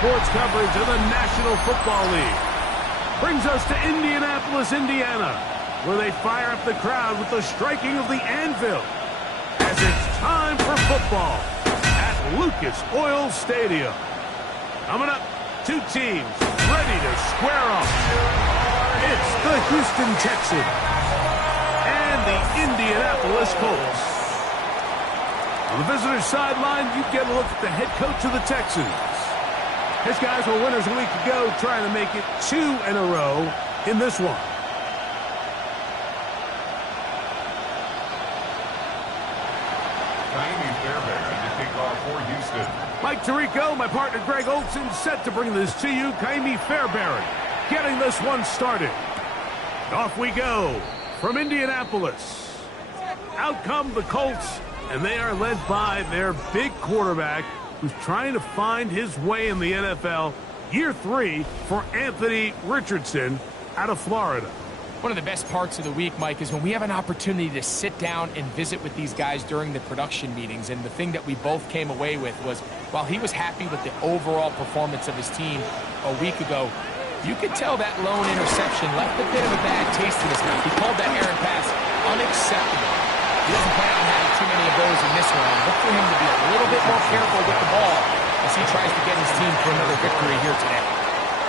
sports coverage of the National Football League. Brings us to Indianapolis, Indiana, where they fire up the crowd with the striking of the anvil as it's time for football at Lucas Oil Stadium. Coming up, two teams ready to square off. It's the Houston Texans and the Indianapolis Colts. On the visitor's sideline, you get a look at the head coach of the Texans. His guys were winners a week ago, trying to make it 2 in a row in this one. Mike Tirico, my partner Greg Olson, set to bring this to you. Kaimi Fairbairn getting this one started. Off we go from Indianapolis. Out come the Colts, and they are led by their big quarterback who's trying to find his way in the NFL. Year 3 for Anthony Richardson out of Florida. One of the best parts of the week, Mike, is when we have an opportunity to sit down and visit with these guys during the production meetings. And the thing that we both came away with was, while he was happy with the overall performance of his team a week ago, you could tell that lone interception left a bit of a bad taste in his mouth. He called that errant pass unacceptable. He doesn't plan on having too many of those in this one. Look for him to be a little bit more careful with the ball as he tries to get his team for another victory here today.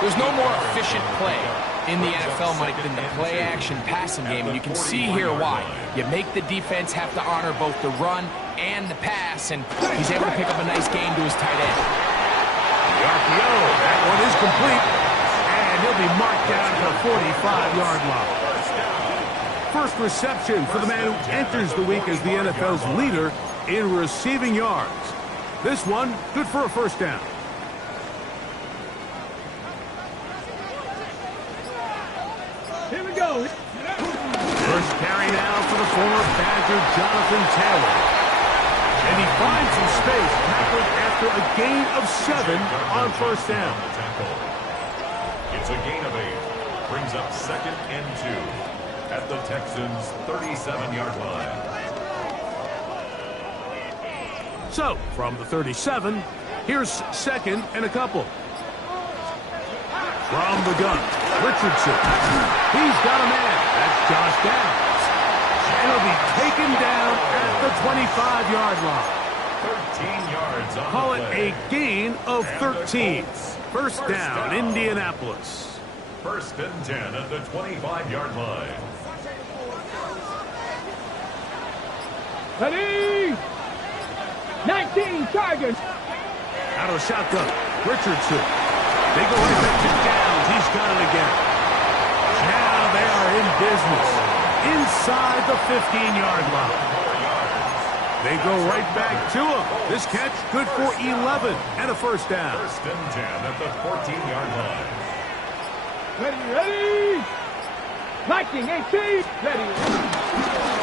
There's no more efficient play in the NFL, Mike, than the play-action passing game, and you can see here why. You make the defense have to honor both the run and the pass, and he's able to pick up a nice gain to his tight end. The RPO, that one is complete, and he'll be marked down to the 45-yard line. First reception for the man who enters the week as the NFL's leader in receiving yards. This one, good for a first down. Here we go. First carry now for the former Badger, Jonathan Taylor. And he finds some space, tackled after a gain of 7 on first down. It's a gain of 8. Brings up 2nd and 2 at the Texans' 37-yard line. So, from the 37, here's 2nd and a couple. From the gun, Richardson. He's got a man. That's Josh Downs. And he'll be taken down at the 25-yard line. 13 yards on Call the it play. a gain of 13. First down, Indianapolis. 1st and 10 at the 25-yard line. Ready? 19 Tigers. Out of shotgun, Richardson. They go right back to Downs. He's got it again. Now they are in business inside the 15-yard line. They go right back to him. This catch good for 11 and a first down. 1st and 10 at the 14-yard line. Ready? 19, 18. Ready.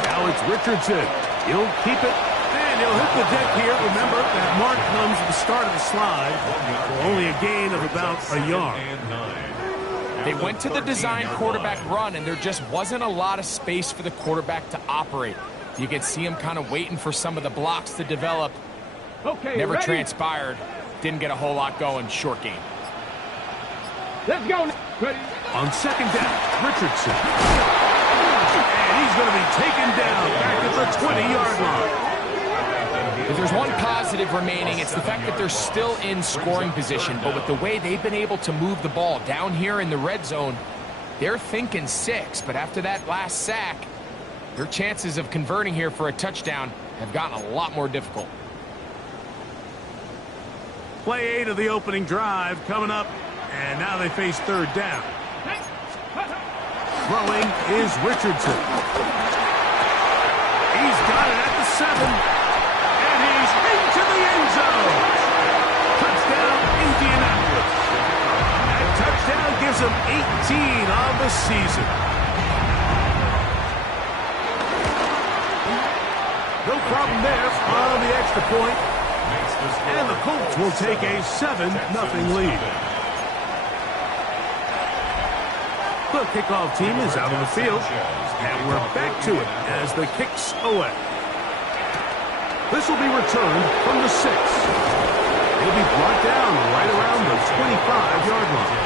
Now it's Richardson. He'll keep it, and he'll hit the deck here. Remember, that mark comes at the start of the slide for only a gain of about a yard. They went to the design quarterback run, and there just wasn't a lot of space for the quarterback to operate. You could see him kind of waiting for some of the blocks to develop. Okay, Never ready? transpired. Didn't get a whole lot going. Short game. Let's go. Ready? On second down, Richardson. And he's going to be taken down back at the 20-yard line. If there's one positive remaining, it's the fact that they're still in scoring position. But with the way they've been able to move the ball down here in the red zone, they're thinking 6. But after that last sack, their chances of converting here for a touchdown have gotten a lot more difficult. Play 8 of the opening drive coming up, and now they face third down. Throwing is Richardson. He's got it at the 7, and he's into the end zone. Touchdown, Indianapolis. That touchdown gives them 18 on the season. No problem there on the extra point. And the Colts will take a 7-0 lead. The kickoff team is out on the field, and we're back to it as the kick's away. This will be returned from the 6. He'll be brought down right around the 25-yard line.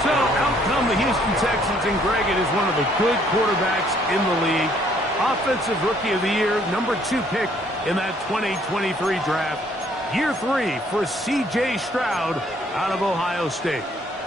So out come the Houston Texans, and Greg, it is one of the good quarterbacks in the league. Offensive Rookie of the Year, number 2 pick in that 2023 draft. Year 3 for C.J. Stroud out of Ohio State.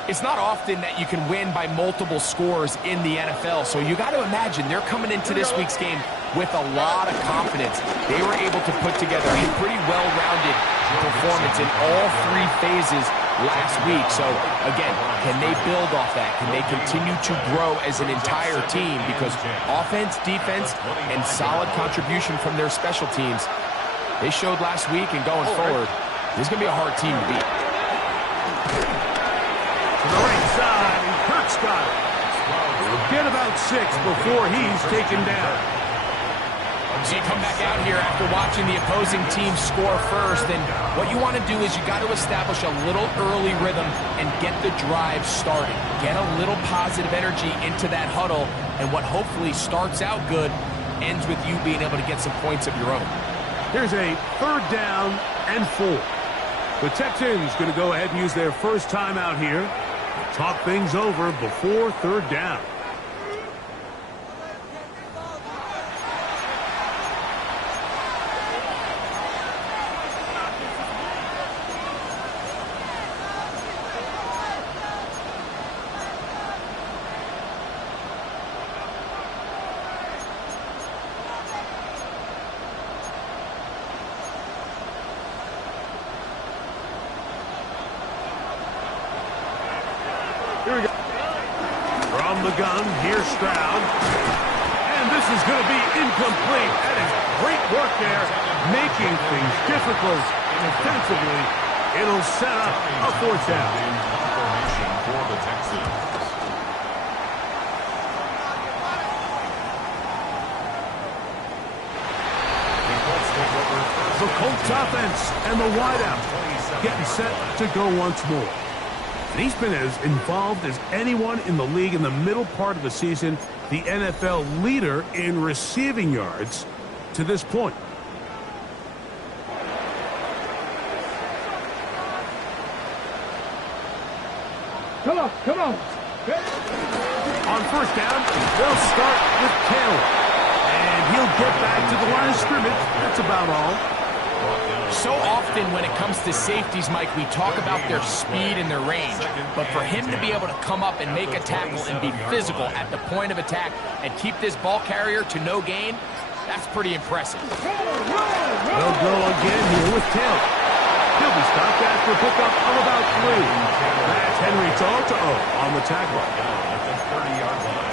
It's not often that you can win by multiple scores in the NFL, so you got to imagine they're coming into this week's game with a lot of confidence. They were able to put together a pretty well-rounded performance in all 3 phases last week. So, again, can they build off that? Can they continue to grow as an entire team? Because offense, defense, and solid contribution from their special teams, they showed last week, and going forward, this is going to be a hard team to beat. To the right side, and Kirk's got it. He'll get about 6 before he's taken down. So you come back out here after watching the opposing team score first, and what you want to do is you got to establish a little early rhythm and get the drive started. Get a little positive energy into that huddle, and what hopefully starts out good ends with you being able to get some points of your own. Here's a 3rd down and 4. The Texans going to go ahead and use their first time out here. Talk things over before 3rd down. Here we go. From the gun, here's Stroud. And this is going to be incomplete. That is great work there, making things difficult defensively. It'll set up a 4th down. Formation for the Texans. The Colts offense and the wideout getting set to go once more. And he's been as involved as anyone in the league in the middle part of the season, the NFL leader in receiving yards to this point. Come on, come on. On 1st down, they'll start with Taylor. And he'll get back to the line of scrimmage. That's about all. So often when it comes to safeties, Mike, we talk about their speed and their range. But for him to be able to come up and make a tackle and be physical at the point of attack and keep this ball carrier to no gain, that's pretty impressive. They'll go again here with Taylor. He'll be stopped after a pickup of about 3. That's Henry Toto on the tackle. At the 30-yard line.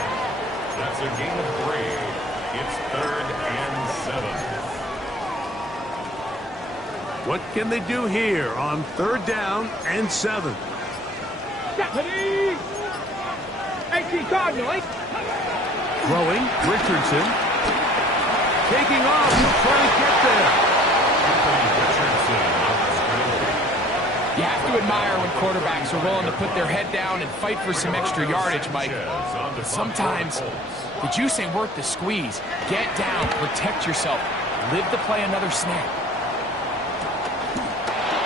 That's a gain of 3. It's 3rd and 7. What can they do here on 3rd down and 7? Deputy! 18 Cardinal. Throwing, Richardson. Taking off, he'll try to get there. You have to admire when quarterbacks are willing to put their head down and fight for some extra yardage, Mike. But sometimes the juice ain't worth the squeeze. Get down, protect yourself, live to play another snap.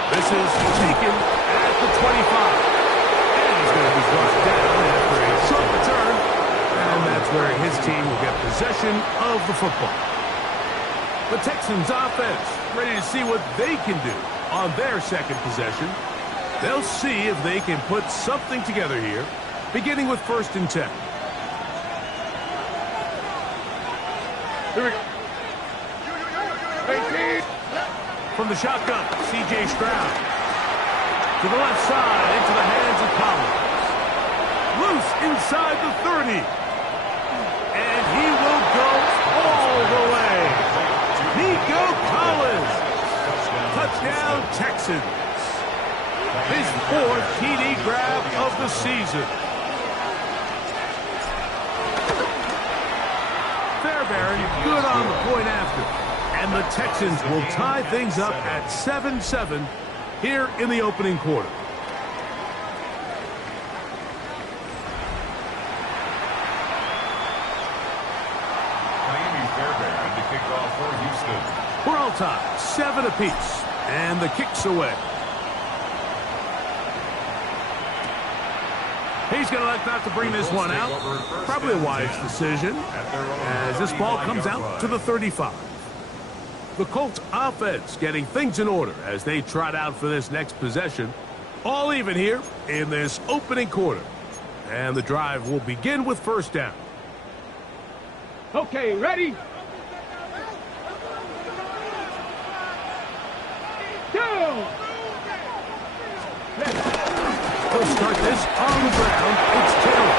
This is taken at the 25. And he's going to be brought down after a short return. And that's where his team will get possession of the football. The Texans offense ready to see what they can do on their 2nd possession. They'll see if they can put something together here, beginning with 1st and 10. Here we go. 18. From the shotgun, C.J. Stroud. To the left side, into the hands of Collins. Loose inside the 30. And he will go all the way. Nico Collins. Touchdown, Texans. His 4th TD grab of the season. Fairbairn good on the point after. And the Texans will tie things up at 7-7 here in the opening quarter. Miami Fairbairn to kick off for Houston. We're all tied, 7 apiece. And the kick's away. He's going to elect not to bring this one out. Probably a wise decision as this ball comes out to the 35. The Colts offense getting things in order as they trot out for this next possession. All even here in this opening quarter. And the drive will begin with first down. Okay, ready? Go! They'll start this on the ground. It's Taylor.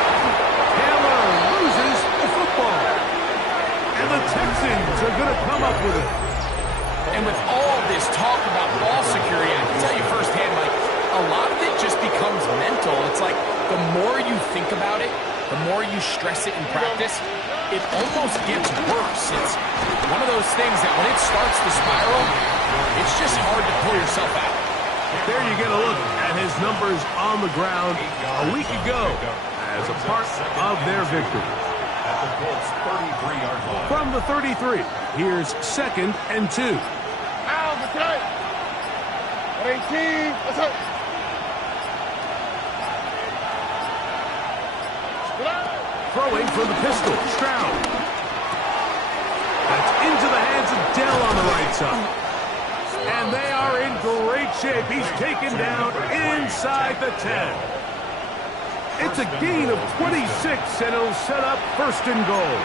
Taylor loses the football. And the Texans are going to come up with it. And with all this talk about ball security, I can tell you firsthand, like, a lot of it just becomes mental. It's like the more you think about it, the more you stress it in practice, it almost gets worse. It's one of those things that when it starts to spiral, it's just hard to pull yourself out. There you get a look at his numbers on the ground a week ago as a part of their victory. At the Colts 33-yard line. From the 33, here's 2nd and 2. Out, okay. 18, let's go. Throwing for the pistol, Stroud. That's into the hands of Dell on the right side. And they are in great shape. He's taken down inside the 10. It's a gain of 26, and it'll set up 1st and goal.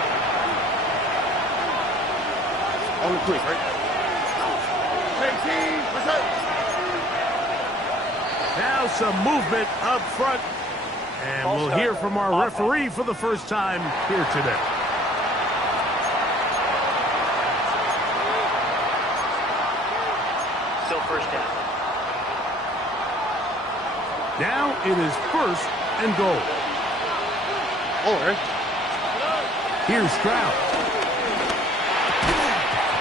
On the quick, right? 18, let's go. Now some movement up front. And we'll hear from our referee for the first time here today. Still first down. Now it is 1st and goal. Here's Stroud.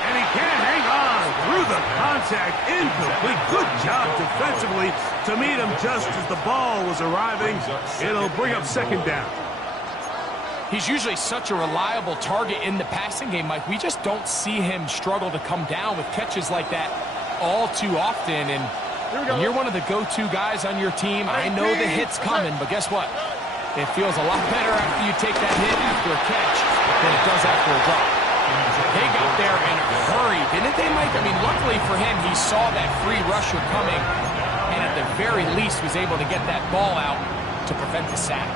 And he can't hang on through the contact. Incomplete. Good job defensively to meet him just as the ball was arriving. It'll bring up 2nd down. He's usually such a reliable target in the passing game, Mike. We just don't see him struggle to come down with catches like that all too often. And when you're one of the go-to guys on your team, I know the hit's coming, but guess what? It feels a lot better after you take that hit after a catch than it does after a drop. They got there in a hurry, didn't they, Mike? I mean, luckily for him, he saw that free rusher coming and at the very least was able to get that ball out to prevent the sack.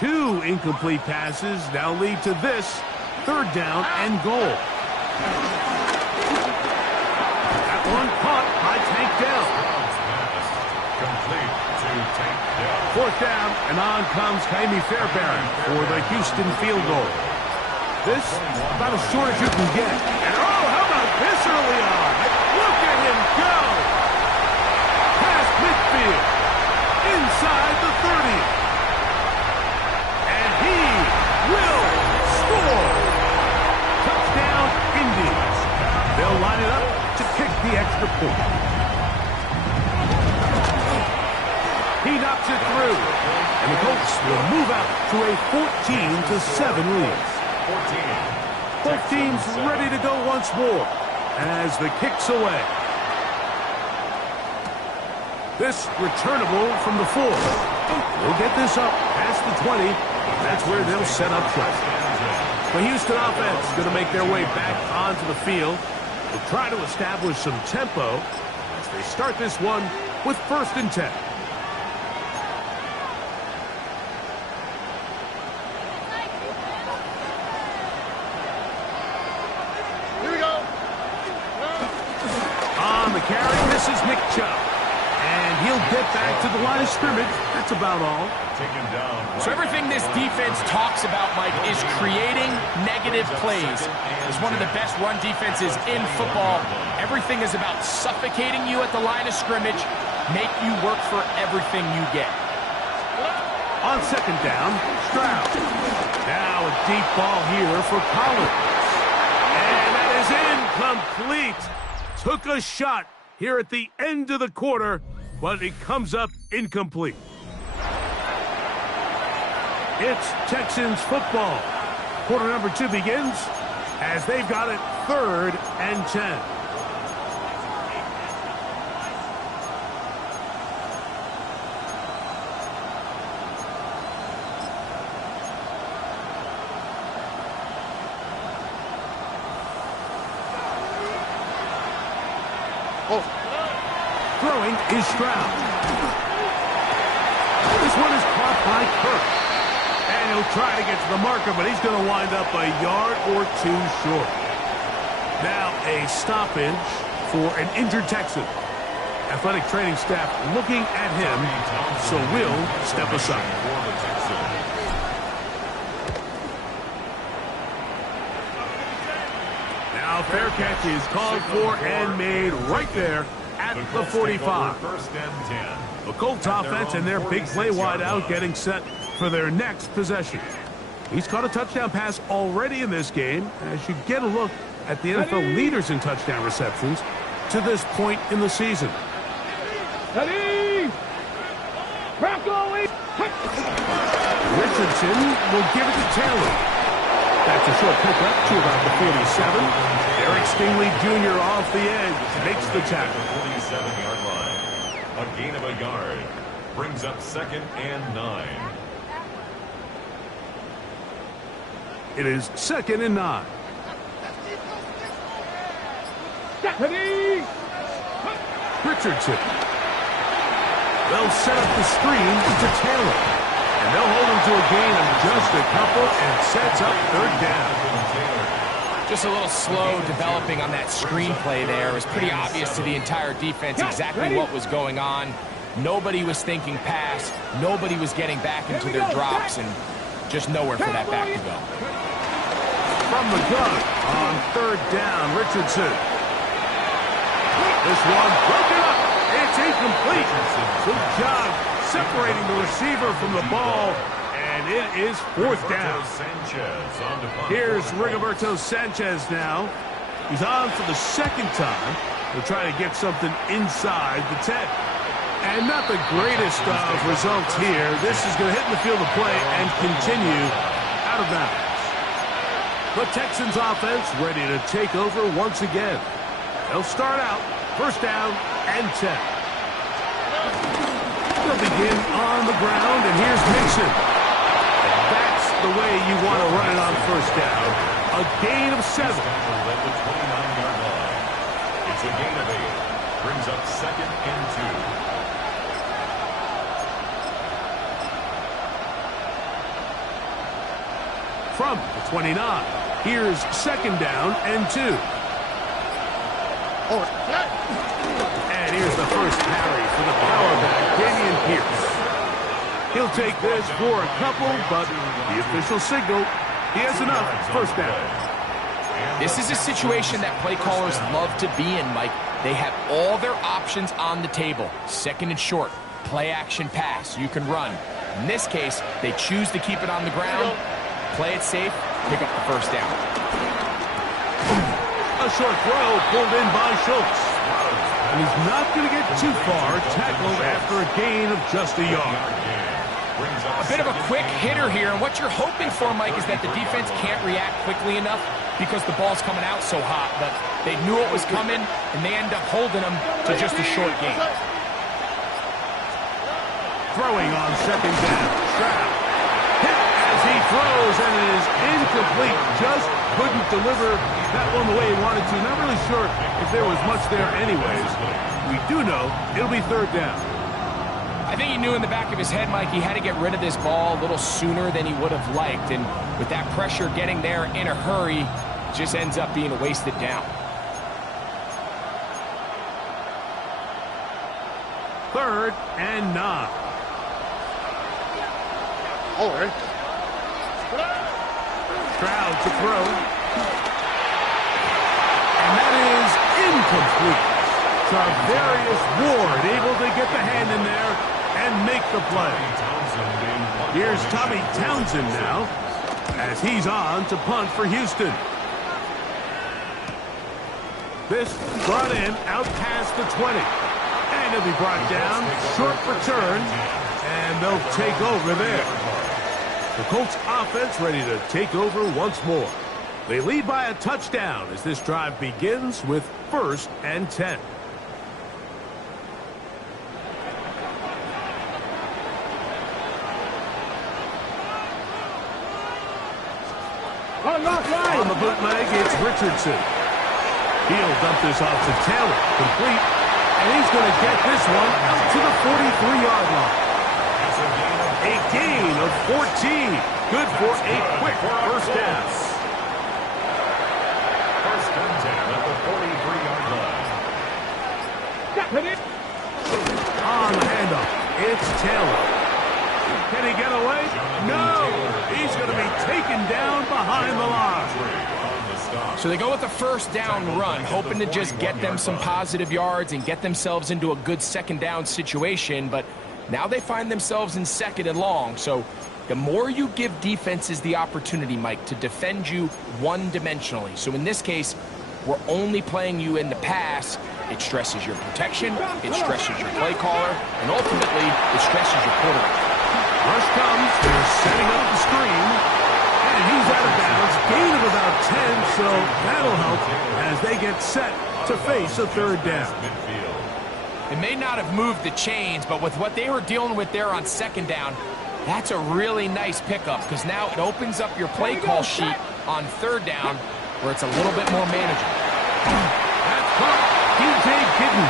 Two incomplete passes now lead to this 3rd down and goal. That one caught by Tank Dell. Complete to Tank Dell. 4th down, and on comes Jaime Fairbairn for the Houston field goal. This about as short as you can get. And oh, how about this early on? Look at him go! Past midfield, inside the 30. Will score. Touchdown, Indians. They'll line it up to kick the extra point. He knocks it through, and the Colts will move out to a 14-7 lead. Both teams ready to go once more as the kick's away. This returnable from the 4. We'll get this up past the 20. That's where they'll set up shop. The Houston offense going to make their way back onto the field. They'll try to establish some tempo as they start this one with 1st and 10. Here we go. On the carry, this is Nick Chubb. And he'll get back to the line of scrimmage. That's about all. Taken down. So everything this defense talks about, Mike, is creating negative plays. It's one of the best run defenses in football. Everything is about suffocating you at the line of scrimmage, make you work for everything you get. On 2nd down, Stroud. Now a deep ball here for Collins. And that is incomplete. Took a shot here at the end of the quarter, but it comes up incomplete. It's Texans football. Quarter number 2 begins as they've got it 3rd and 10. Throwing is Stroud. This one is caught by Kirk. And he'll try to get to the marker, but he's going to wind up a yard or 2 short. Now a stoppage for an injured Texan. Athletic training staff looking at him, so we'll step aside. Now fair catch is called for and made right there at the 45. First and 10. The Colts offense and their big play wideout getting set for their next possession. He's caught a touchdown pass already in this game, as you get a look at the NFL leaders in touchdown receptions to this point in the season. Ready! Richardson will give it to Taylor. That's a short pickup to about the 47. Eric Stingley Jr. off the edge makes the tackle. 47-yard line. A gain of a yard. Brings up 2nd and 9. It is 2nd and 9. Ready! Richardson. They'll set up the screen to Taylor. And they'll hold him to a gain of just a couple and sets up 3rd down. Just a little slow developing on that screenplay there. It was pretty obvious to the entire defense exactly what was going on. Nobody was thinking pass. Nobody was getting back into their drops, and just nowhere for that back to go. From the gun on 3rd down, Richardson. This one broken up. It's incomplete. Good job separating the receiver from the ball, and it is 4th down. Here's Rigoberto Sanchez now. He's on for the 2nd time. He'll try to get something inside the 10. And not the greatest of results here. This is going to hit in the field of play and continue out of bounds. The Texans offense ready to take over once again. They'll start out 1st down and 10. They'll begin on the ground, and here's Mixon. And that's the way you want to run it on 1st down. A gain of 7. At the 29-yard line. It's a gain of 8. Brings up 2nd and 2. From the 29, here's 2nd down and 2. And here's the first carry for the power back, Dameon Pierce. He'll take this for a couple, but the official signal, he has enough. 1st down. This is a situation that play callers love to be in, Mike. They have all their options on the table. 2nd and short, play action pass, you can run. In this case, they choose to keep it on the ground, play it safe, pick up the 1st down. A short throw pulled in by Schultz. And he's not going to get too far, tackled after a gain of just a yard. A bit of a quick hitter here, and what you're hoping for, Mike, is that the defense can't react quickly enough because the ball's coming out so hot, but they knew it was coming, and they end up holding them to just a short gain. Throwing on 2nd down. Stroud hit as he throws, and it is incomplete. Just couldn't deliver that one the way he wanted to. Not really sure if there was much there anyways. We do know it'll be 3rd down. I think he knew in the back of his head, Mike, he had to get rid of this ball a little sooner than he would have liked. And with that pressure getting there in a hurry, just ends up being a wasted down. 3rd and 9. Stroud to throw. And that is incomplete. Tarvarius Ward able to get the hand in there and make the play. Here's Tommy Townsend now as he's on to punt for Houston. This brought in out past the 20. And he'll be brought down. Short return. And they'll take over there. The Colts offense ready to take over once more. They lead by a touchdown as this drive begins with 1st and 10. On the bootleg, it's Richardson. He'll dump this off to Taylor. Complete. And he's going to get this one out to the 43-yard line. A gain of 14. Good for a quick first down. 1st and 10 at the 43-yard line. On the handoff, it's Taylor. Can he get away? No! He's going to be taken down behind the line. So they go with the first down run, hoping to just get them some positive yards and get themselves into a good second down situation, but now they find themselves in 2nd and long. So the more you give defenses the opportunity, Mike, to defend you one-dimensionally. So in this case, we're only playing you in the pass. It stresses your protection, it stresses your play caller, and ultimately, it stresses your quarterback. Rush comes, they're setting up the screen, and he's out of bounds. Gain of about 10, so that'll help as they get set to face a 3rd down. It may not have moved the chains, but with what they were dealing with there on 2nd down, that's a really nice pickup because now it opens up your play call sheet on 3rd down where it's a little bit more manageable. That's caught. DJ Kitten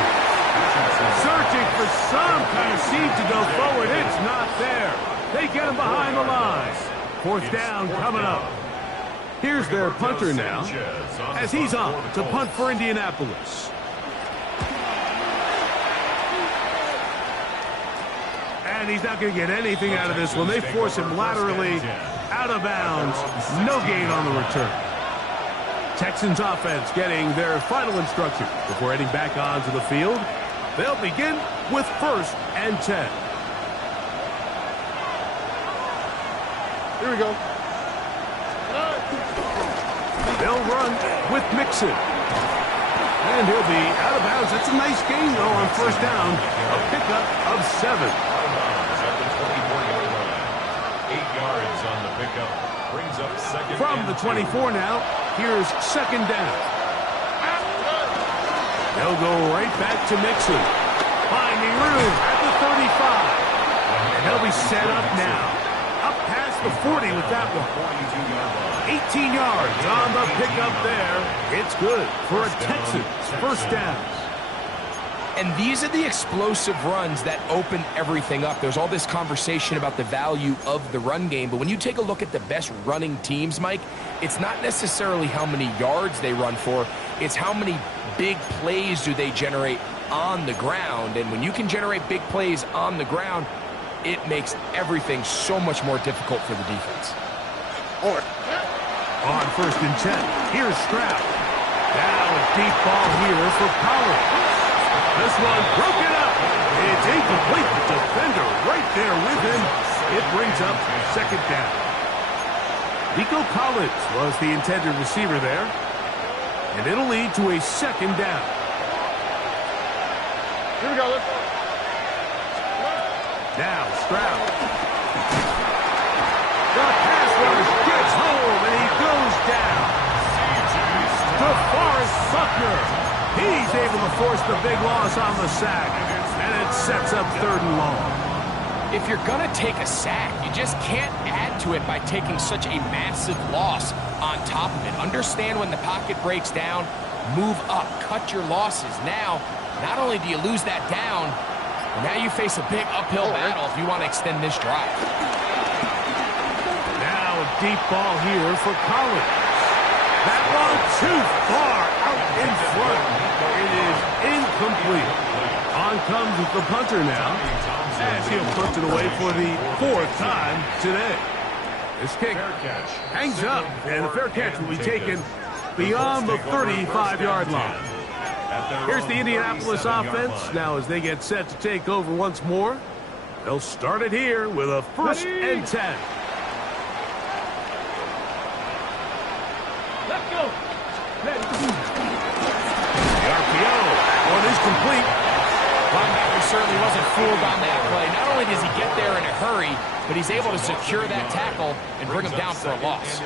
searching for some kind of seed to go forward. It's not there. They get him behind the line. 4th down coming up. Here's their punter now as he's on to punt for Indianapolis. And he's not going to get anything out of this one. They force him laterally out of bounds. No gain on the return. Texans offense getting their final instruction before heading back onto the field. They'll begin with 1st and 10. Here we go. They'll run with Mixon. And he'll be out of bounds. It's a nice gain, though, on 1st down. A pickup of 7. At the 24-yard line. 8 yards on the pickup. Brings up 2nd. From the 24 now, here's 2nd down. They'll go right back to Mixon. Finding room at the 35. And they'll be set up now. Up past the 40 with that one. 18 yards on the pickup there. It's good for a Texans 1st down. And these are the explosive runs that open everything up. There's all this conversation about the value of the run game, but when you take a look at the best running teams, Mike, it's not necessarily how many yards they run for, it's how many big plays do they generate on the ground. And when you can generate big plays on the ground, it makes everything so much more difficult for the defense. On 1st and 10, here's Stroud. Now a deep ball here for Collins. This one broken up. It's incomplete. The defender right there with him. It brings up 2nd down. Nico Collins was the intended receiver there. And it'll lead to a 2nd down. Here we go. Let's go. Now Stroud. The pass rush gets home and he goes down. DeForest Buckner. He's able to force the big loss on the sack, and it sets up 3rd and long. If you're going to take a sack, you just can't add to it by taking such a massive loss on top of it. Understand when the pocket breaks down, move up, cut your losses. Now, not only do you lose that down, but now you face a big uphill battle if you want to extend this drive. Now a deep ball here for Collins. That one too far out in front. It is incomplete. On comes with the punter now, as he'll punt it away for the 4th time today. This kick hangs up, and the fair catch will be taken beyond the 35-yard line. Here's the Indianapolis offense. Now as they get set to take over once more, they'll start it here with a 1st and 10. Let's go. one is complete. Linebacker certainly wasn't fooled on that play. Not only does he get there in a hurry, but he's able to secure that tackle and bring him down for a loss.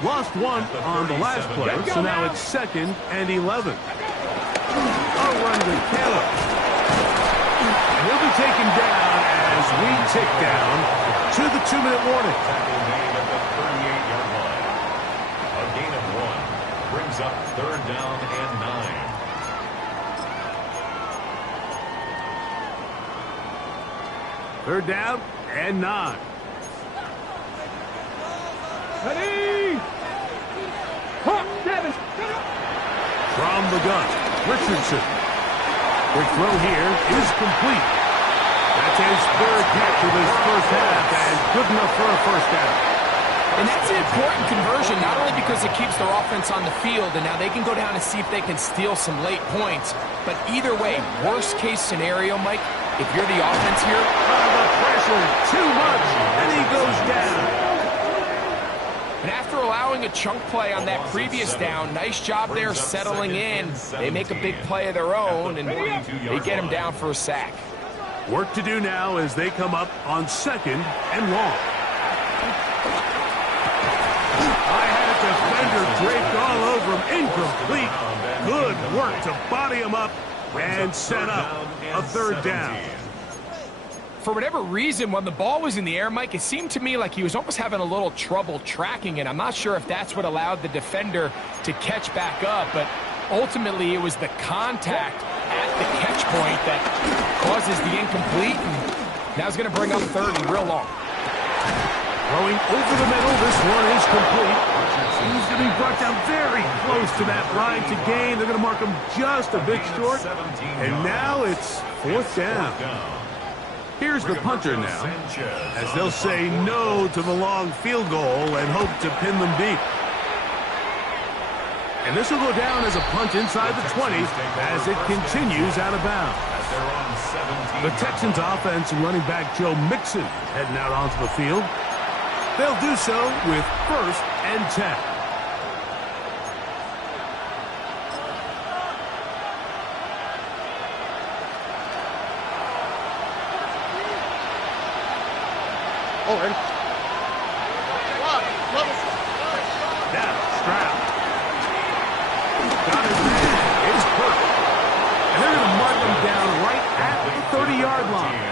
Lost one on the last play, so now it's 2nd and 11. A run to Caleb. And he'll be taken down as we tick down to the 2-minute warning. Tackle made at the 38-yard line. A gain of 1 brings up 3rd down and 9. Third down and 9. Ready. Hawk, Davis. From the gun, Richardson. Quick throw here is complete. That's his 3rd catch of his first half, and good enough for a first down. And that's an important conversion, not only because it keeps their offense on the field, and now they can go down and see if they can steal some late points. But either way, worst case scenario, Mike, if you're the offense here, The pressure, too much, and he goes down. and after allowing a chunk play on that previous down, nice job there settling in. They make a big play of their own, and they get him down for a sack. Work to do now as they come up on 2nd and long. I had a defender draped all over him. Incomplete. Good work to body him up and set up a 3rd down. For whatever reason, when the ball was in the air, Mike, it seemed to me like he was almost having a little trouble tracking it. I'm not sure if that's what allowed the defender to catch back up, but ultimately it was the contact at the catch point that causes the incomplete, and now it's going to bring up 3rd and real long. Throwing over the middle, this one is complete. He's going to be brought down very close to that line to gain. They're going to mark him just a bit short, and now it's 4th down. Here's the punter now, as they'll say no to the long field goal and hope to pin them deep. And this will go down as a punt inside the 20 as it continues out of bounds. The Texans offense and running back Joe Mixon heading out onto the field. They'll do so with 1st and 10. Now, Stroud. Got his man. It's Kirk. And they're going to mark him down right at the 30-yard line.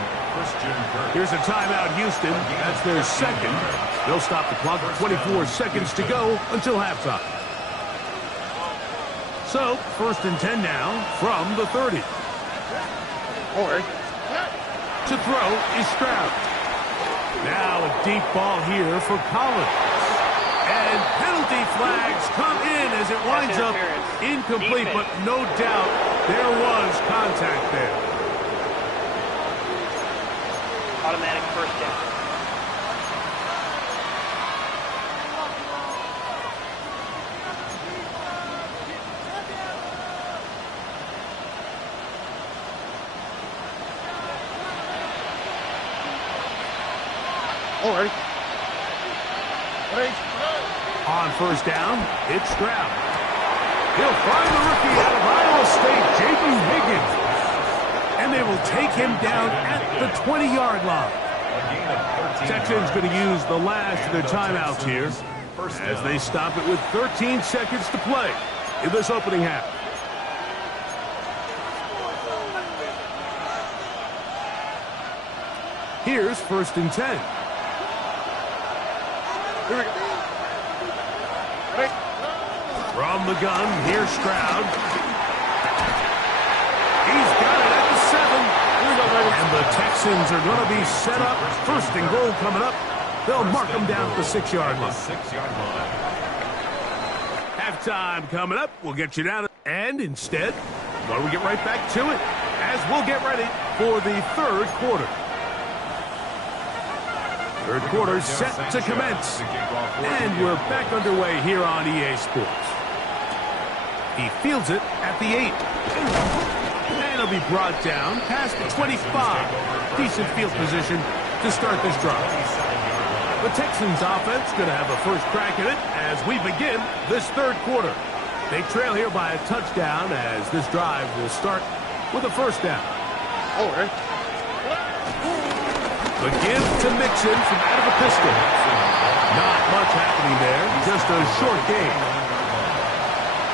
Here's a timeout, Houston. That's their 2nd. They'll stop the clock with 24 seconds to go until halftime. So, 1st and 10 now from the 30. To throw is Stroud. Now a deep ball here for Collins. And penalty flags come in as it winds up incomplete, but no doubt there was contact there. Automatic 1st down. On 1st down, it's Stroud. He'll find the rookie out of Iowa State, J.B. Higgins. And they will take him down at the 20-yard line. Texans going to use the last of their timeouts here as they stop it with 13 seconds to play in this opening half. Here's 1st and 10. Here we go. From the gun, here's Stroud. He's got it at the 7. Here we go, baby. And the Texans are going to be set up. 1st and goal coming up. They'll mark them down at the 6-yard line. Halftime coming up. We'll get you down. And instead, why don't we get right back to it as we'll get ready for the 3rd quarter. 3rd quarter set to commence. And we're back underway here on EA Sports. He fields it at the 8. And it'll be brought down past the 25. Decent field position to start this drive. The Texans offense going to have a first crack at it as we begin this 3rd quarter. They trail here by a touchdown as this drive will start with a first down. Oh, right. The give to Mixon from out of the pistol. Not much happening there, just a short game.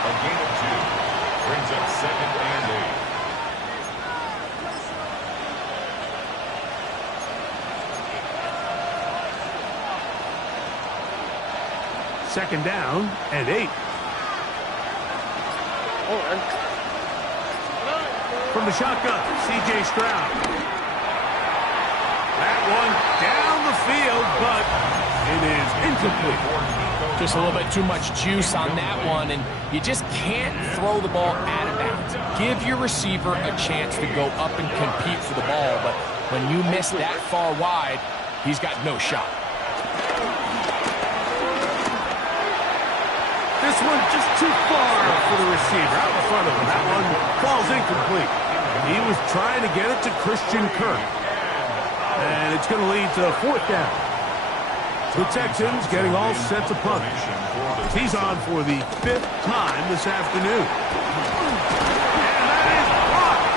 A gain of 2 brings up 2nd and 8. Second down and 8. Oh, right. From the shotgun, C.J. Stroud. That one down the field, but it is incomplete. Just a little bit too much juice on that one, and you just can't throw the ball out of bounds. Give your receiver a chance to go up and compete for the ball, but when you miss that far wide, he's got no shot. This one just too far for the receiver out in front of him. That one falls incomplete. He was trying to get it to Christian Kirk. And it's going to lead to 4th down. The Texans getting all set to punt. He's on for the 5th time this afternoon. And that is blocked.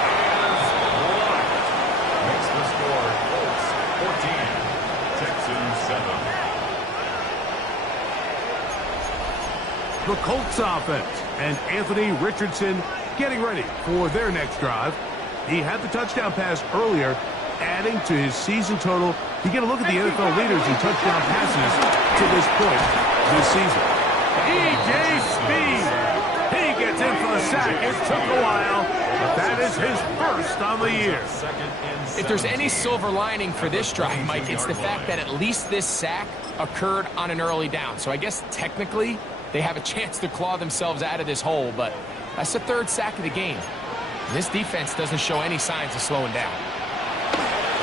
Makes the score Colts 14, Texans 7. The Colts offense and Anthony Richardson getting ready for their next drive. He had the touchdown pass earlier, adding to his season total. You get a look at the NFL leaders in touchdown passes to this point this season. E.J. Speed. He gets in for the sack. It took a while, but that is his first on the year. If there's any silver lining for this drive, Mike, it's the fact that at least this sack occurred on an early down. So I guess technically they have a chance to claw themselves out of this hole, but that's the 3rd sack of the game. And this defense doesn't show any signs of slowing down.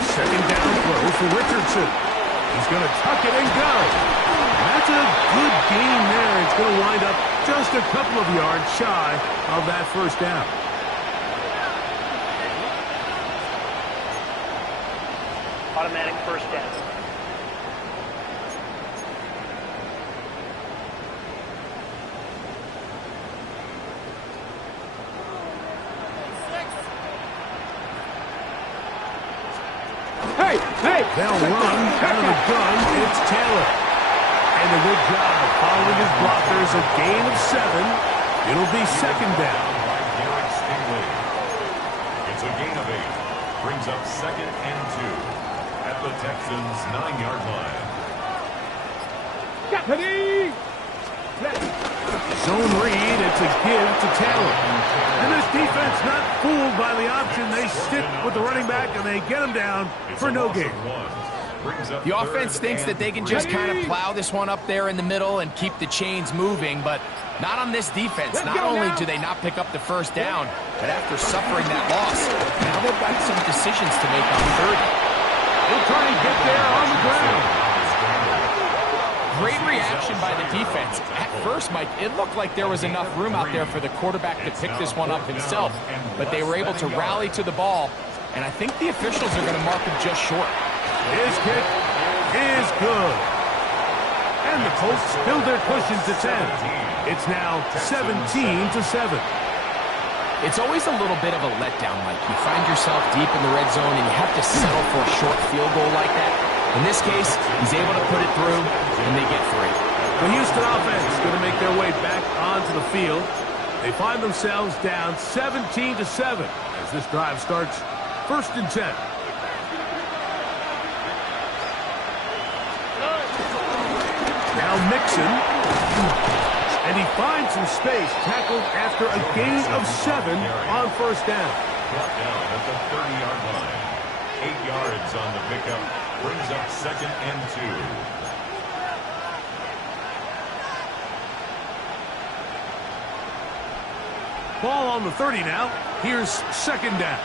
Second down throw for Richardson. He's going to tuck it and go. That's a good gain there. It's going to wind up just a couple of yards shy of that first down. Automatic first down. Hey! They'll run out of the gun. It's Taylor. And a good job following his blockers. A gain of 7. It'll be 2nd down. It's a gain of 8. Brings up 2nd and 2 at the Texans' 9-yard line. Deputy! Zone read. It's a give to Taylor. And this defense not fooled by the option. They stick with the running back and they get him down for no gain. The offense thinks that they can just kind of plow this one up there in the middle and keep the chains moving, but not on this defense. Not only do they not pick up the first down, but after suffering that loss, now they've got some decisions to make on 3rd. They'll try and get there on the ground. Great reaction by the defense. At first, Mike, it looked like there was enough room out there for the quarterback to pick this one up himself, but they were able to rally to the ball, and I think the officials are going to mark him just short. His kick is good. And the Colts build their cushion to 10. It's now 17-7. It's always a little bit of a letdown, Mike. You find yourself deep in the red zone, and you have to settle for a short field goal like that. In this case, he's able to put it through, and they get 3. The Houston offense going to make their way back onto the field. They find themselves down 17-7 as this drive starts 1st and 10. Now Mixon, and he finds some space, tackled after a gain of 7 on 1st down. Brought down at the 30-yard line. 8 yards on the pickup. Brings up 2nd and 2. Ball on the 30 now. Here's 2nd down.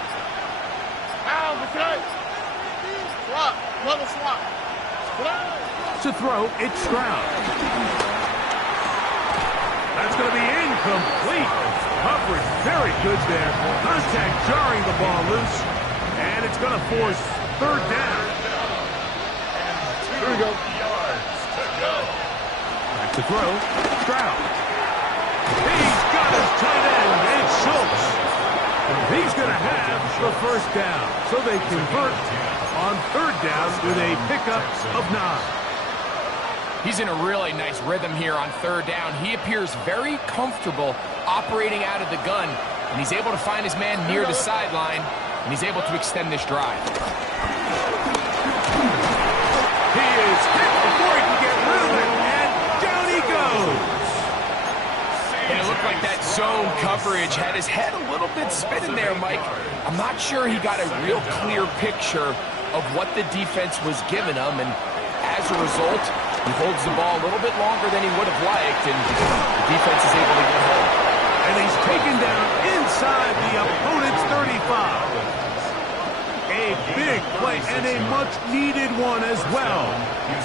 To throw, it's Stroud. That's going to be incomplete. Coverage very good there. Contact jarring the ball loose. And it's going to force 3rd down. Here we go. Yards to go. Back to throw. Stroud. He's got his tight end. It's Schultz. He's going to have the first down, so they convert on third down with a pickup of 9. He's in a really nice rhythm here on third down. He appears very comfortable operating out of the gun, and he's able to find his man near the sideline, and he's able to extend this drive. He is hit before he can get rid of it, and down he goes. And it looked like that zone coverage had his head a little bit spinning there, Mike. I'm not sure he got a real clear picture of what the defense was giving him, and as a result, he holds the ball a little bit longer than he would have liked, and the defense is able to get home. And he's taken down inside the opponent's 35. A big play and a much-needed one as well.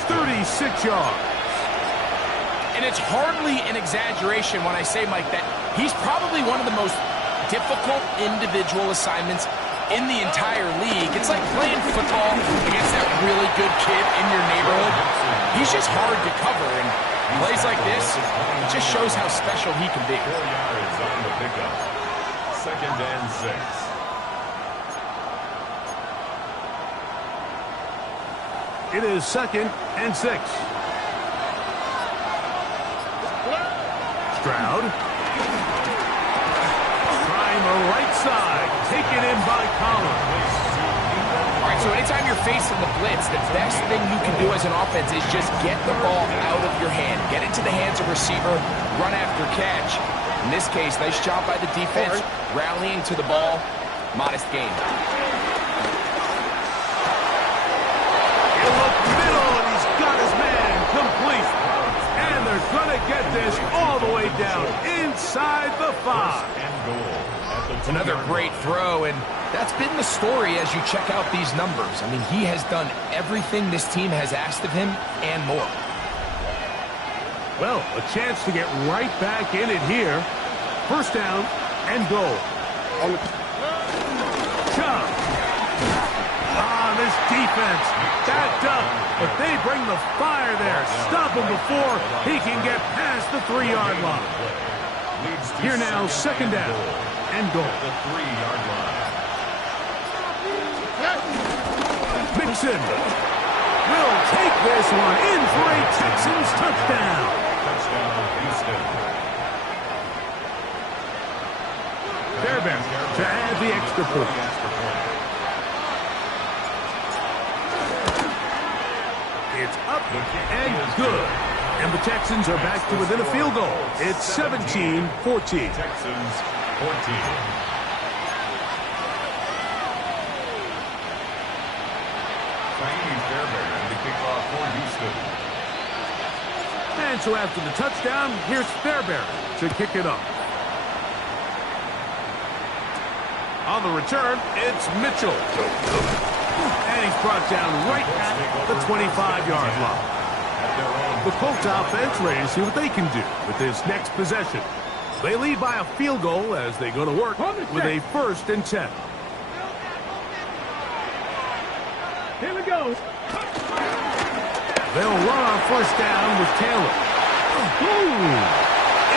36 yards. And it's hardly an exaggeration when I say, Mike, that he's probably one of the most difficult individual assignments in the entire league. It's like playing football against that really good kid in your neighborhood. He's just hard to cover, and plays like this, it just shows how special he can be. 4 yards on the pickup. 2nd and 6. It is 2nd and 6. Stroud. Trying the right side. Taken in by Collins. All right, so anytime you're facing the blitz, the best thing you can do as an offense is just get the ball out of your hand. Get into the hands of receiver, run after catch. In this case, nice job by the defense, rallying to the ball. Modest gain. He'll look middle, and he's got his man complete. And they're going to get this all the way down inside the 5. Another great throw, and that's been the story as you check out these numbers. I mean, he has done everything this team has asked of him and more. Well, a chance to get right back in it here. First down and goal. Chubb. This defense backed up, but they bring the fire there. Stop him before he can get past the 3-yard line. Here now, 2nd down and goal. The 3-yard line. Mixon will take this one in for a Texans touchdown. Touchdown, Houston. Fairbairn to add the extra point. It's up and good. And the Texans are back to within a field goal. It's 17-14. Texans 14. Fairbairn to kick off for Houston. And so after the touchdown, here's Fairbairn to kick it off. On the return, it's Mitchell. And he's brought down right at the 25-yard line. The Colts offense ready to see what they can do with this next possession. They lead by a field goal as they go to work with a 1st and 10. Here we go. They'll run on first down with Taylor. Ooh.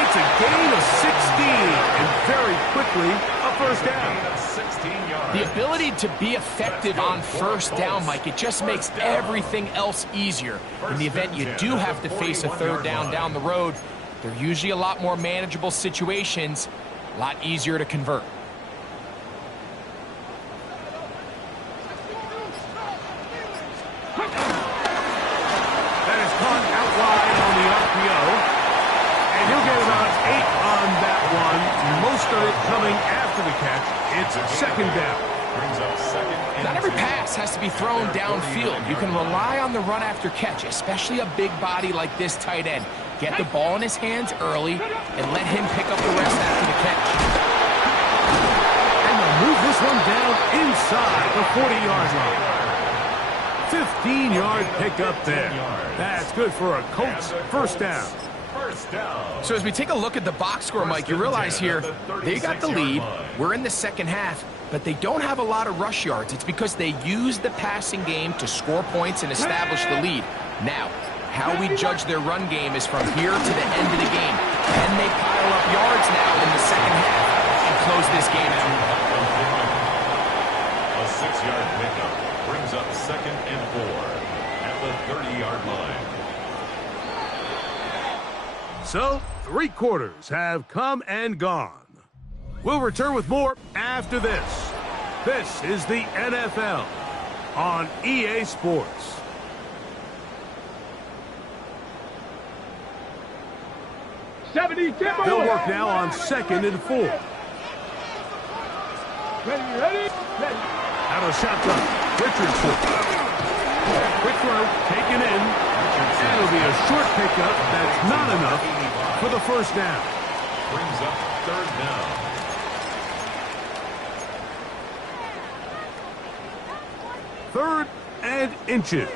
It's a gain of 16, and very quickly, a first down. 16 yards. The ability to be effective on first down, Mike, it just makes everything else easier. In the event you do have to face a third down down the road, they're usually a lot more manageable situations, a lot easier to convert. That is caught out wide on the RPO. And he'll get about 8 on that one. Most of it coming after the catch. It's 2nd down. Brings up 2nd and Not every 2. pass has to be thrown downfield. You can rely on the run after catch, especially a big body like this tight end. Get the ball in his hands early and let him pick up the rest after the catch. And they'll move this one down inside the 40-yard line. 15-yard pickup there. That's good for a Colts first down. First down. So as we take a look at the box score, Mike, you realize here they got the lead. We're in the second half, but they don't have a lot of rush yards. It's because they use the passing game to score points and establish the lead. Now, how we judge their run game is from here to the end of the game. Can they pile up yards now in the second half and close this game out. A 6-yard pickup brings up 2nd and 4 at the 30-yard line. So, 3 quarters have come and gone. We'll return with more after this. This is the NFL on EA Sports. They'll work now on 2nd and 4. Ready? Out of shotgun, Richardson. Quick throw, taken in. And it'll be a short pickup. That's not enough for the first down. Brings up 3rd down. Third and inches.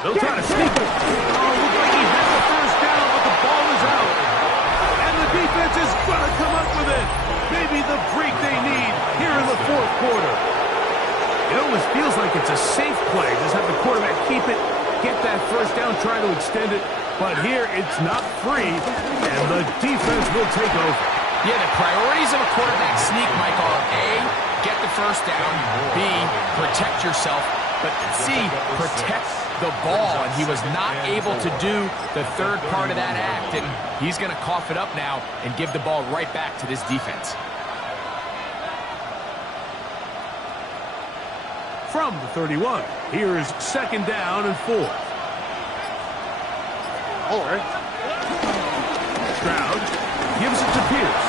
They'll try to sneak it. Oh, looks like he has the first down, but the ball is out. And the defense is going to come up with it. Maybe the break they need here in the 4th quarter. It almost feels like it's a safe play. Just have the quarterback keep it, get that first down, try to extend it. But here it's not free, and the defense will take over. Yeah, the priorities of a quarterback sneak, Mike, are A, get the first down, B, protect yourself, but C, protect the ball, and he was not able to do the 3rd part of that act, and he's going to cough it up now and give the ball right back to this defense. From the 31, here's 2nd down and 4. Stroud gives it to Pierce.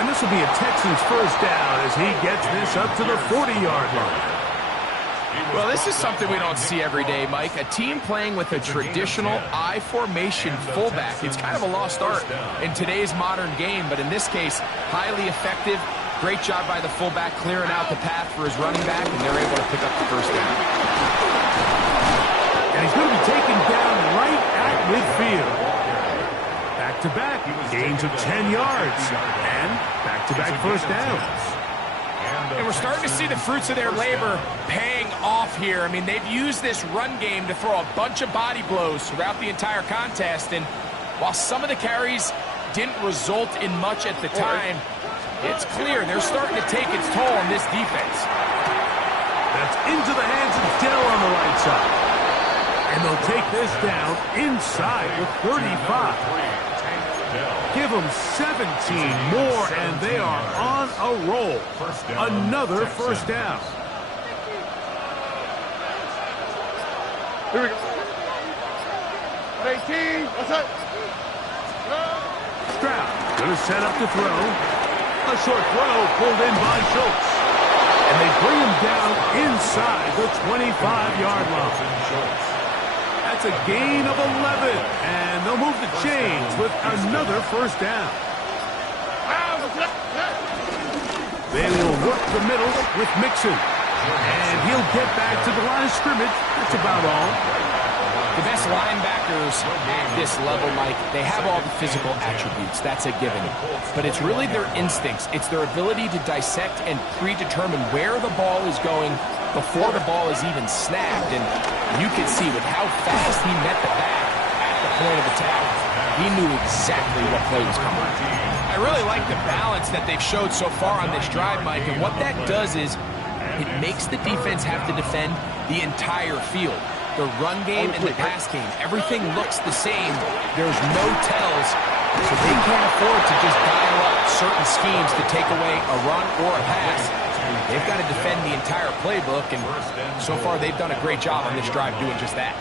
And this will be a Texans first down as he gets this up to the 40-yard line. Well, this is something we don't see every day, Mike. A team playing with a traditional I formation fullback. It's kind of a lost art in today's modern game, but in this case, highly effective. Great job by the fullback clearing out the path for his running back, and they're able to pick up the first down. And he's going to be taken down right at midfield. Back-to-back gains of 10 yards. And back-to-back first downs. And we're starting to see the fruits of their labor paying off here. I mean, they've used this run game to throw a bunch of body blows throughout the entire contest. And while some of the carries didn't result in much at the time, it's clear they're starting to take its toll on this defense. That's into the hands of Dell on the right side. And they'll take this down inside the 35. Give them 17 more, and they are on a roll. Another first down. Here we go. 18. What's up? Stroud going to set up to throw. A short throw pulled in by Schultz. And they bring him down inside the 25-yard line. That's a gain of 11. And they'll move the chains with another first down. Then he'll work the middle with Mixon. And he'll get back to the line of scrimmage. That's about all. The best linebackers at this level, Mike, they have all the physical attributes. That's a given. But it's really their instincts. It's their ability to dissect and predetermine where the ball is going before the ball is even snapped. And you can see with how fast he met the back at the point of attack, he knew exactly what play was coming. I really like the balance that they've showed so far on this drive, Mike. And what that does is it makes the defense have to defend the entire field. The run game and the pass game, everything looks the same. There's no tells, so they can't afford to just dial up certain schemes to take away a run or a pass. They've got to defend the entire playbook, and so far they've done a great job on this drive doing just that.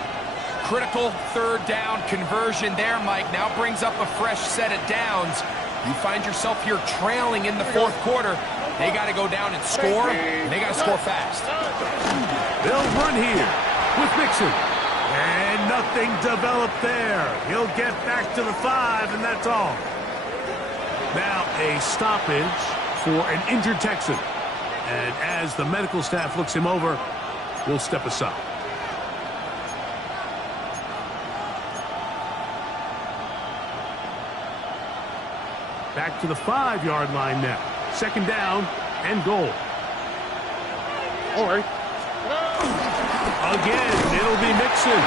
Critical 3rd down conversion there, Mike. Now brings up a fresh set of downs. You find yourself here trailing in the 4th quarter. They got to go down and score, and they got to score fast. They'll run here with Mixon. And nothing developed there. He'll get back to the 5, and that's all. Now a stoppage for an injured Texan. And as the medical staff looks him over, we'll step aside. Back to the 5-yard line now. 2nd down and goal. All right. Again, it'll be Mixon.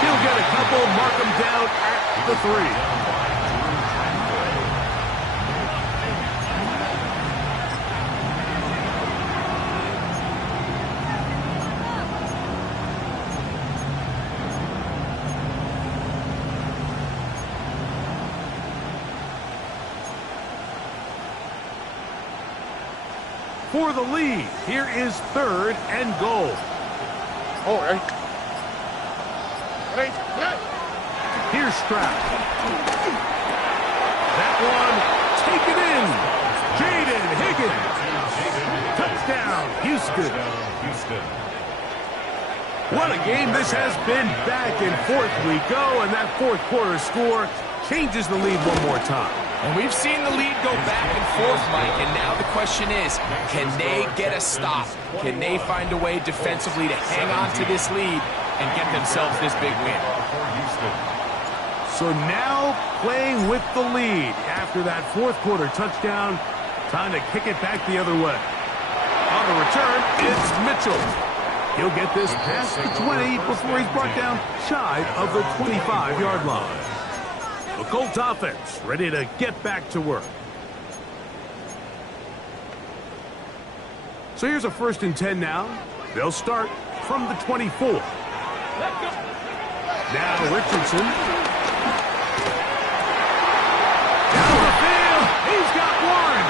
He'll get a couple, mark him down at the 3. For the lead, here is 3rd and goal. Oh, right. Right. Yeah. Here's Stroud. That one, taken in. Jaden Higgins. Touchdown, Houston. What a game this has been. Back and forth we go, and that 4th quarter score changes the lead one more time. And we've seen the lead go back and forth, Mike, and now the question is, can they get a stop? Can they find a way defensively to hang on to this lead and get themselves this big win? So now playing with the lead after that 4th quarter touchdown, time to kick it back the other way. On the return, it's Mitchell. He'll get this past the 20 before he's brought down shy of the 25-yard line. The Colts offense ready to get back to work. So here's a 1st and 10 now. They'll start from the 24. Now Richardson. Down the field. He's got one.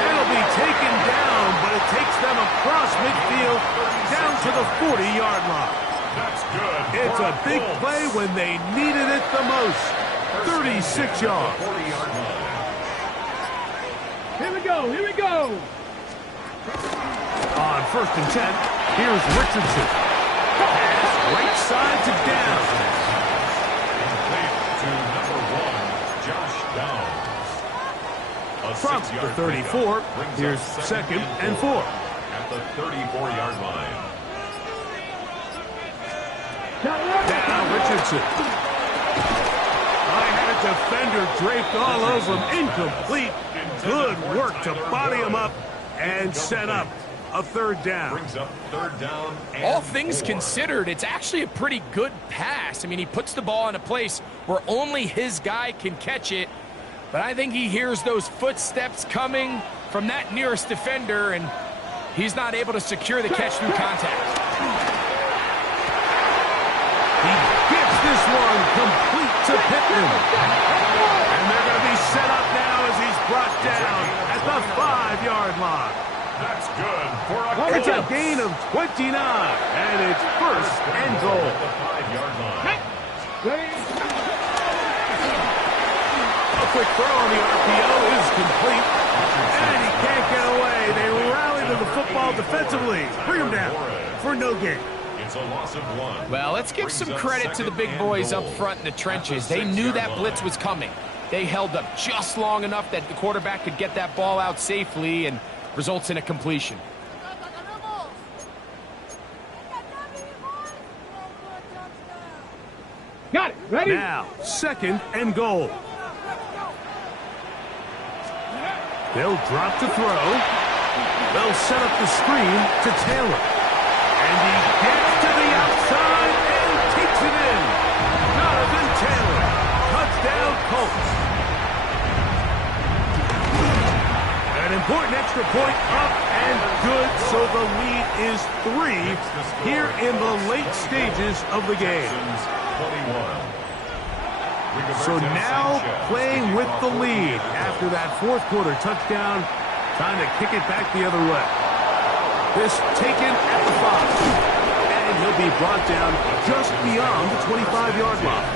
It'll be taken down, but it takes them across midfield down to the 40-yard line. That's good. It's a big play when they needed it the most. 36 yards. Here we go. Here we go. On 1st and 10, here's Richardson. Pass right side to down. To number 1, Josh Downs. From the 34, here's 2nd and 4. At the 34-yard line. Now Richardson. Defender draped all over him. Incomplete. Good work to body him up and set up a 3rd down. Brings up 3rd down and All things 4. considered, it's actually a pretty good pass. I mean, he puts the ball in a place where only his guy can catch it. But I think he hears those footsteps coming from that nearest defender, and he's not able to secure the catch through contact. He gives this one complete to Pittman. And they're going to be set up now as he's brought down at the 5-yard line. That's good for a It's a gain of 29, and it's 1st and goal. At the 5-yard line. A quick throw on the RPO is complete. And he can't get away. They rally to the football defensively. Bring him down for no gain. It's a loss of 1. Well, let's give some credit to the big boys up front in the trenches. They knew that blitz was coming. They held up just long enough that the quarterback could get that ball out safely and results in a completion. Got it. Ready? Now, 2nd and goal. They'll drop to throw. They'll set up the screen to Taylor. And he gets to the outside and takes it in. Jonathan Taylor. Touchdown, Colts. An important extra point up and good, so the lead is 3 here in the late stages of the game. So now playing with the lead after that 4th quarter touchdown, trying to kick it back the other way. This taken at the 5, and he'll be brought down just beyond the 25-yard line.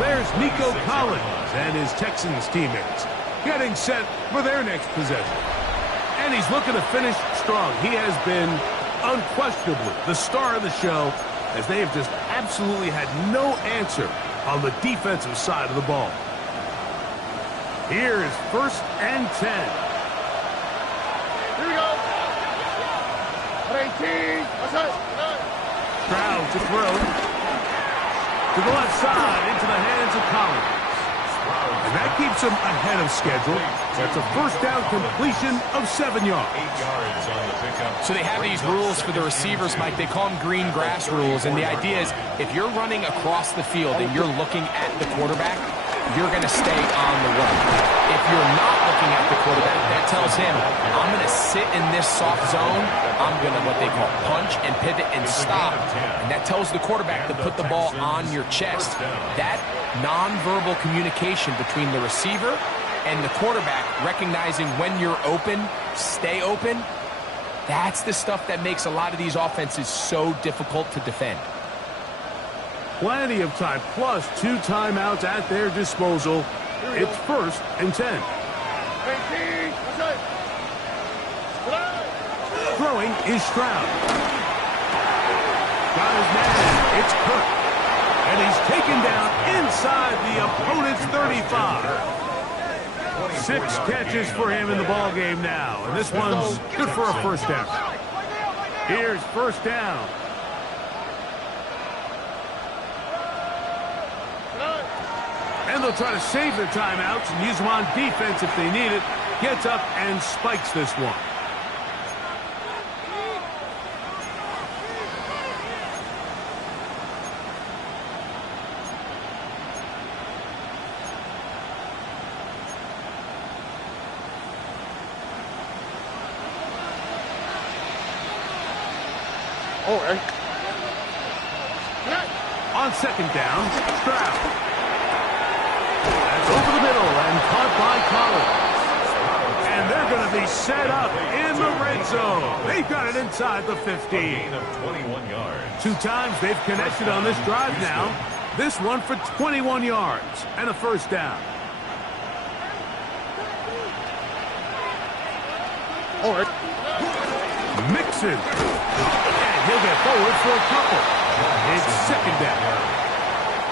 There's Nico Collins and his Texans teammates getting set for their next possession. And he's looking to finish strong. He has been unquestionably the star of the show, as they have just absolutely had no answer on the defensive side of the ball. Here is 1st and 10. Here we go. 18. Stroud to throw. To the left side, into the hands of Collins. And that keeps them ahead of schedule. That's a first down completion of 7 yards. 8 yards on the pickup. So they have these rules for the receivers, Mike. They call them green grass rules. And the idea is if you're running across the field and you're looking at the quarterback, you're going to stay on the run. If you're not looking at the quarterback, that tells him, I'm going to sit in this soft zone. I'm going to what they call punch and pivot and stop. And that tells the quarterback to put the ball on your chest. That nonverbal communication between the receiver and the quarterback, recognizing when you're open, stay open, that's the stuff that makes a lot of these offenses so difficult to defend. Plenty of time, plus 2 timeouts at their disposal. It's 1st and 10. Throwing is Stroud. Got his man. It's Kirk. And he's taken down inside the opponent's 35. 6 catches for him in the ball game now. And this one's good for a first down. Here's first down. And they'll try to save their timeouts and use them on defense if they need it. Gets up and spikes this one. On second down, Stroud. That's over the middle and caught by Collins. And they're going to be set up in the red zone. They've got it inside the 15. Gain of 21 yards. 2 times they've connected on this drive now. This one for 21 yards and a first down. Mixon. And he'll get forward for a couple. It's second down.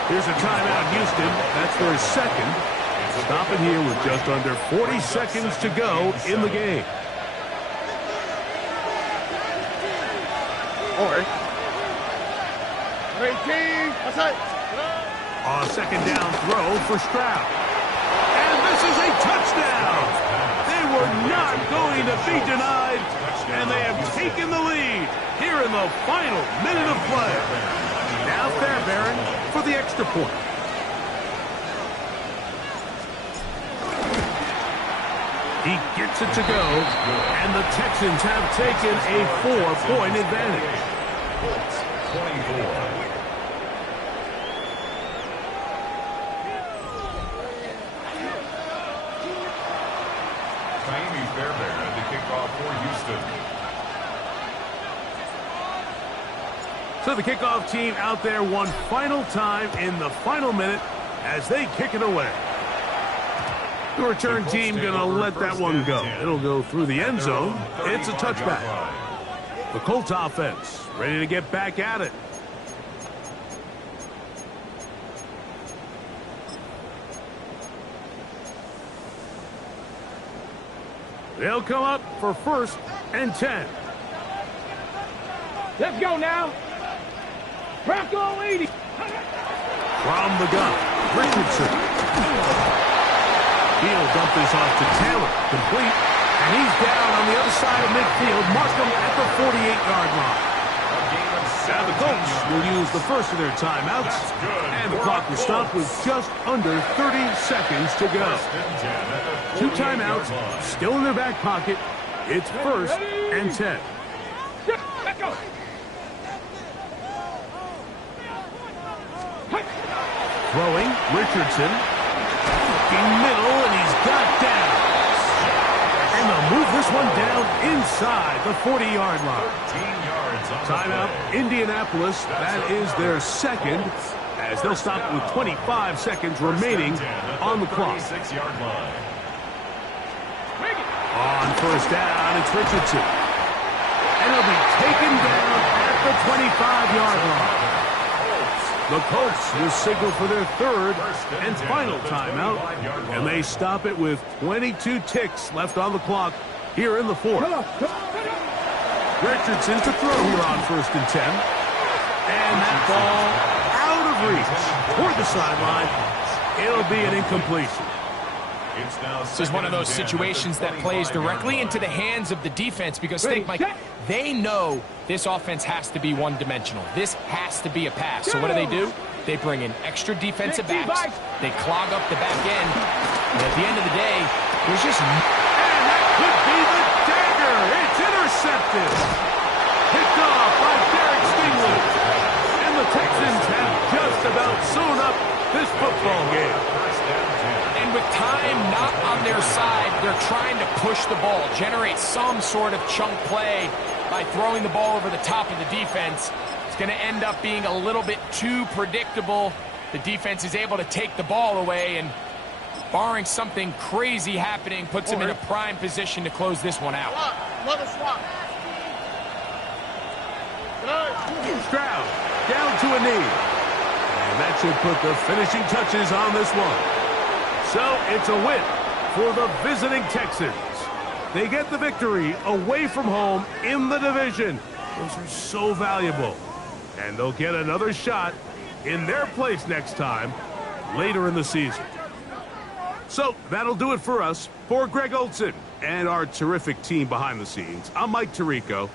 Here's a timeout, Houston. That's their second. Stopping here with just under 40 seconds to go in the game. A second down throw for Stroud. And this is a touchdown. They were not going to be denied, and they have taken the lead here in the final minute of play. Now Fairbairn for the extra point. He gets it to go, and the Texans have taken a 4-point advantage. Colts 24. Fairbairn to kick off for Houston. So the kickoff team out there one final time in the final minute as they kick it away. The return team going to let that one go. It'll go through the end zone. It's a touchback. The Colts offense ready to get back at it. They'll come up for 1st and 10. Let's go now. Bronco 80. From the gun, Richardson. He'll dump this off to Taylor. Complete. And he's down on the other side of midfield. Mark him at the 48-yard line. Now the Colts will use the first of their timeouts. And the clock will stop with just under 30 seconds to go. 2 timeouts still in their back pocket. It's 1st and 10. Let's go. Throwing, Richardson. Looking middle, and he's got down. And they'll move this one down inside the 40-yard line. Timeout, Indianapolis. That is their second, as they'll stop with 25 seconds remaining on the clock. On first down, it's Richardson. And he'll be taken down at the 25-yard line. The Colts will signal for their 3rd and final timeout, and they stop it with 22 ticks left on the clock here in the 4th. Richardson to throw here on 1st and 10. And that ball out of reach toward the sideline. It'll be an incompletion. This is one of those situations that plays directly into the hands of the defense because, think, Mike, they know this offense has to be one-dimensional. This has to be a pass. So what do? They bring in extra defensive backs. They clog up the back end. And at the end of the day, there's just... And that could be the dagger. It's intercepted. Picked off by Derek Stingley. And the Texans have just about sewn up this football game. And with time not on their side, they're trying to push the ball, generate some sort of chunk play by throwing the ball over the top of the defense. It's going to end up being a little bit too predictable. The defense is able to take the ball away, and barring something crazy happening, puts them in a prime position to close this one out. Stroud down to a knee. And that should put the finishing touches on this one. So it's a win for the visiting Texans. They get the victory away from home in the division. Those are so valuable. And they'll get another shot in their place next time later in the season. So that'll do it for us. For Greg Olson and our terrific team behind the scenes, I'm Mike Tirico.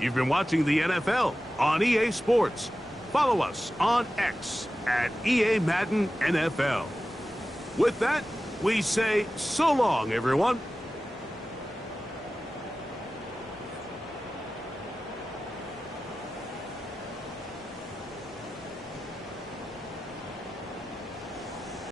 You've been watching the NFL on EA Sports. Follow us on X at EA Madden NFL. With that, we say so long, everyone.